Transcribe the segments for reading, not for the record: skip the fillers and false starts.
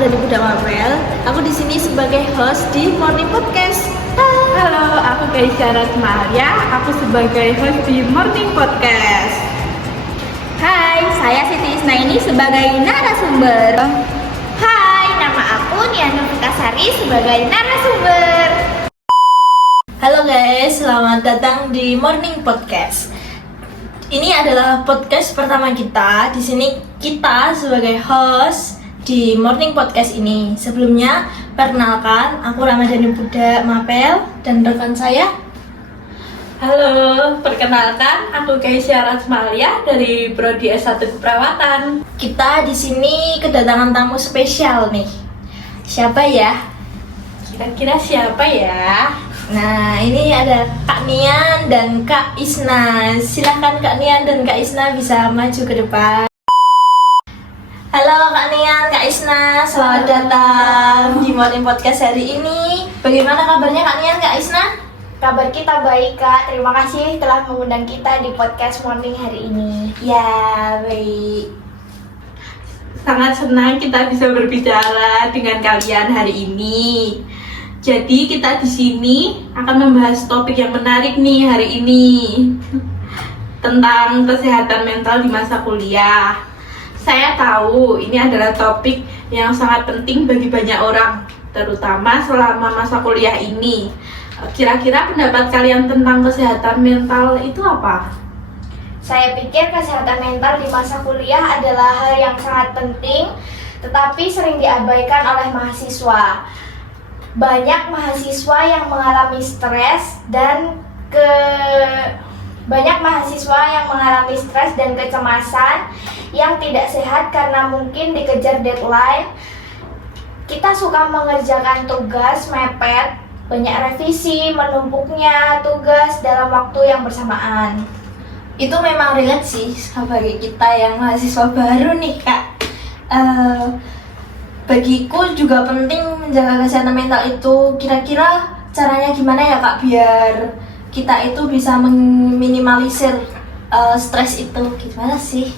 dari Budak Mapel. Aku di sini sebagai host di Morning Podcast. Halo, aku Kaisyara Maria. Aku sebagai host di Morning Podcast. Hai, saya Siti Isnaini sebagai narasumber. Hai, nama aku Niana Putasari sebagai narasumber. Halo guys, selamat datang di Morning Podcast. Ini adalah podcast pertama kita. Di sini kita sebagai host di Morning Podcast ini. Sebelumnya, perkenalkan, aku Ramadhani Budak Mapel dan rekan saya. Halo, perkenalkan aku Kaisyara Maria dari Prodi S1 Keperawatan. Kita di sini kedatangan tamu spesial nih. Siapa ya? Kira-kira siapa ya? Nah, ini ada Kak Nian dan Kak Isna. Silahkan Kak Nian dan Kak Isna bisa maju ke depan. Halo Kak Nian, Kak Isna, selamat datang di Morning Podcast hari ini. Bagaimana kabarnya Kak Nian, Kak Isna? Kabar kita baik, Kak. Terima kasih telah mengundang kita di podcast Morning hari ini. Ya, baik. Sangat senang kita bisa berbicara dengan kalian hari ini. Jadi kita di sini akan membahas topik yang menarik nih hari ini tentang kesehatan mental di masa kuliah. Saya tahu ini adalah topik yang sangat penting bagi banyak orang, terutama selama masa kuliah ini. Kira-kira pendapat kalian tentang kesehatan mental itu apa? Saya pikir kesehatan mental di masa kuliah adalah hal yang sangat penting, tetapi sering diabaikan oleh mahasiswa. Banyak mahasiswa yang mengalami stres dan kecemasan yang tidak sehat karena mungkin dikejar deadline. Kita suka mengerjakan tugas mepet, banyak revisi, menumpuknya tugas dalam waktu yang bersamaan. Itu memang relate sih sebagai kita yang mahasiswa baru nih Kak. Bagiku juga penting menjaga kesehatan mental itu. Kira-kira caranya gimana ya Kak biar kita itu bisa meminimalisir stres itu? Gimana sih?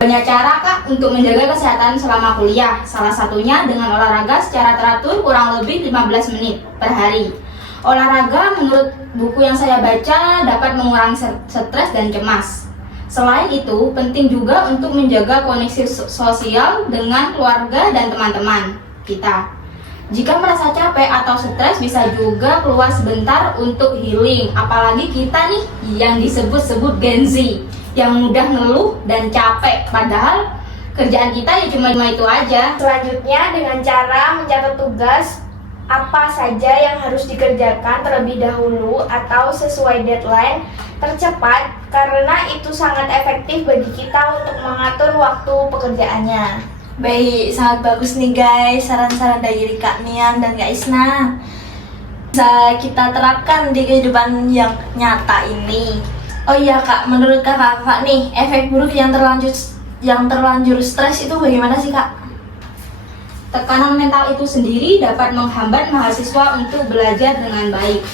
Banyak cara Kak untuk menjaga kesehatan selama kuliah. Salah satunya dengan olahraga secara teratur kurang lebih 15 menit per hari. Olahraga menurut buku yang saya baca dapat mengurangi stres dan cemas. Selain itu, penting juga untuk menjaga koneksi sosial dengan keluarga dan teman-teman kita. Jika merasa capek atau stres, bisa juga keluar sebentar untuk healing. Apalagi kita nih yang disebut-sebut Gen Z, yang mudah ngeluh dan capek. Padahal kerjaan kita ya cuma itu aja. Selanjutnya dengan cara mencatat tugas apa saja yang harus dikerjakan terlebih dahulu atau sesuai deadline tercepat, karena itu sangat efektif bagi kita untuk mengatur waktu pekerjaannya. Baik, sangat bagus nih guys saran-saran dari Kak Nian dan Kak Isna. Bisa kita terapkan di kehidupan yang nyata ini. Oh iya Kak, menurut kakak nih, efek buruk yang terlanjur stres itu bagaimana sih Kak? Tekanan mental itu sendiri dapat menghambat mahasiswa untuk belajar dengan baik.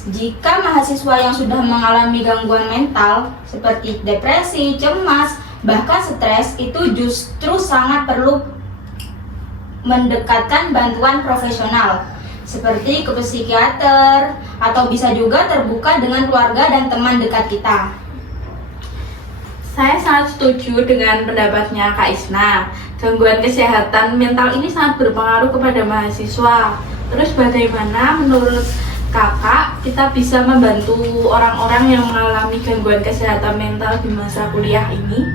Jika mahasiswa yang sudah mengalami gangguan mental seperti depresi, cemas, bahkan stres, itu justru sangat perlu mendekatkan bantuan profesional seperti ke psikiater, atau bisa juga terbuka dengan keluarga dan teman dekat kita. Saya sangat setuju dengan pendapatnya Kak Isna. Gangguan kesehatan mental ini sangat berpengaruh kepada mahasiswa. Terus bagaimana menurut Kakak kita bisa membantu orang-orang yang mengalami gangguan kesehatan mental di masa kuliah ini?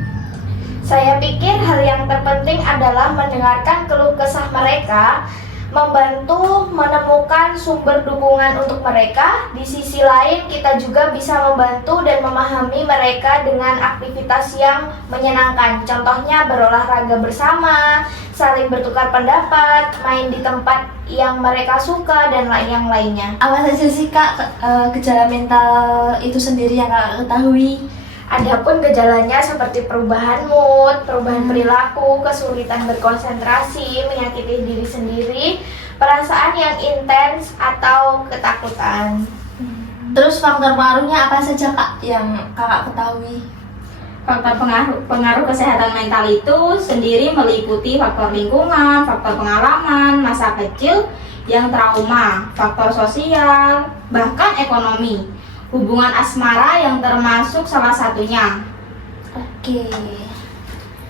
Saya pikir hal yang terpenting adalah mendengarkan keluh kesah mereka, membantu menemukan sumber dukungan untuk mereka. Di sisi lain, kita juga bisa membantu dan memahami mereka dengan aktivitas yang menyenangkan. Contohnya berolahraga bersama, saling bertukar pendapat, main di tempat yang mereka suka, dan yang lainnya. Apa saja sih Kak gejala mental itu sendiri yang Kakak ketahui? Adapun gejalanya seperti perubahan mood, perubahan perilaku, kesulitan berkonsentrasi, menyakiti diri sendiri, perasaan yang intens, atau ketakutan. Terus faktor pengaruhnya apa saja Kak yang Kakak ketahui? Faktor pengaruh kesehatan mental itu sendiri meliputi faktor lingkungan, faktor pengalaman, masa kecil yang trauma, faktor sosial, bahkan ekonomi. Hubungan asmara yang termasuk salah satunya. Oke.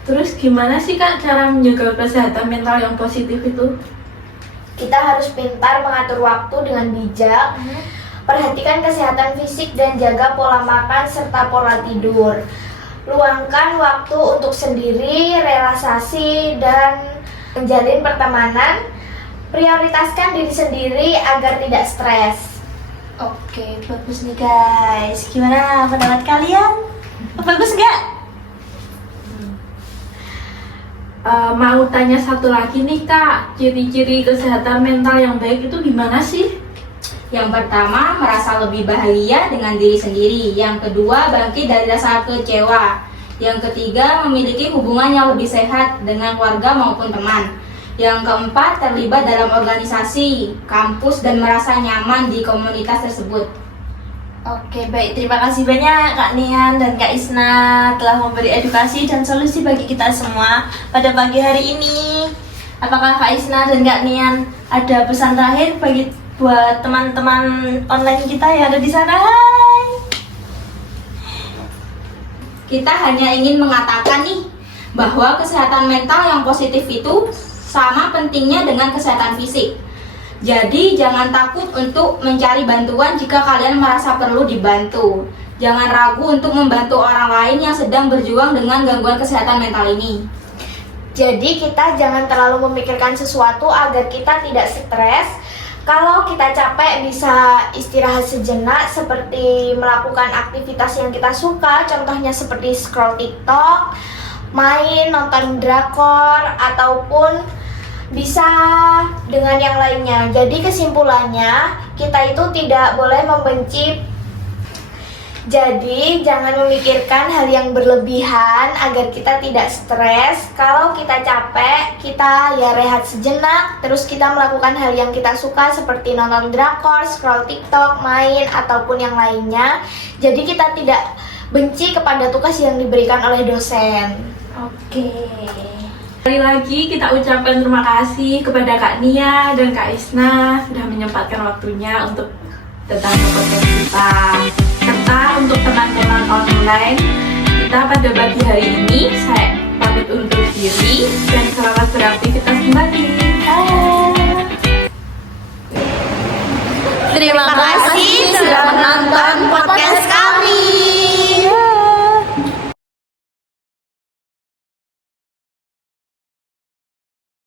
Terus gimana sih Kak cara menjaga kesehatan mental yang positif itu? Kita harus pintar mengatur waktu dengan bijak. Perhatikan kesehatan fisik dan jaga pola makan serta pola tidur. Luangkan waktu untuk sendiri, relaksasi, dan menjalin pertemanan. Prioritaskan diri sendiri agar tidak stres. Oke, bagus nih guys. Gimana pendapat kalian? Bagus nggak? Mau tanya satu lagi nih Kak, ciri-ciri kesehatan mental yang baik itu gimana sih? Yang pertama, merasa lebih bahagia dengan diri sendiri. Yang kedua, bangkit dari rasa kecewa. Yang ketiga, memiliki hubungan yang lebih sehat dengan keluarga maupun teman. Yang keempat, terlibat dalam organisasi, kampus, dan merasa nyaman di komunitas tersebut. Oke, baik. Terima kasih banyak Kak Nian dan Kak Isna telah memberi edukasi dan solusi bagi kita semua pada pagi hari ini. Apakah Kak Isna dan Kak Nian ada pesan terakhir buat teman-teman online kita yang ada di sana? Hai. Kita hanya ingin mengatakan nih bahwa kesehatan mental yang positif itu sama pentingnya dengan kesehatan fisik. Jadi jangan takut untuk mencari bantuan jika kalian merasa perlu dibantu. Jangan ragu untuk membantu orang lain yang sedang berjuang dengan gangguan kesehatan mental ini. Jadi kita jangan terlalu memikirkan sesuatu agar kita tidak stres. Kalau kita capek bisa istirahat sejenak seperti melakukan aktivitas yang kita suka, contohnya seperti scroll TikTok, main, nonton drakor, ataupun bisa dengan yang lainnya. Jadi kesimpulannya, kita itu tidak boleh membenci. Jadi jangan memikirkan hal yang berlebihan agar kita tidak stres. Kalau kita capek, kita ya rehat sejenak. Terus kita melakukan hal yang kita suka seperti nonton drakor, scroll TikTok, main, ataupun yang lainnya. Jadi kita tidak benci kepada tugas yang diberikan oleh dosen. Oke. Sekali lagi kita ucapkan terima kasih kepada Kak Nia dan Kak Isna sudah menyempatkan waktunya untuk datang ke podcast kita. Serta untuk teman-teman online, kita pada pagi hari ini saya pamit undur diri dan selamat beraktivitas kembali. Terima kasih sudah menonton podcast kami.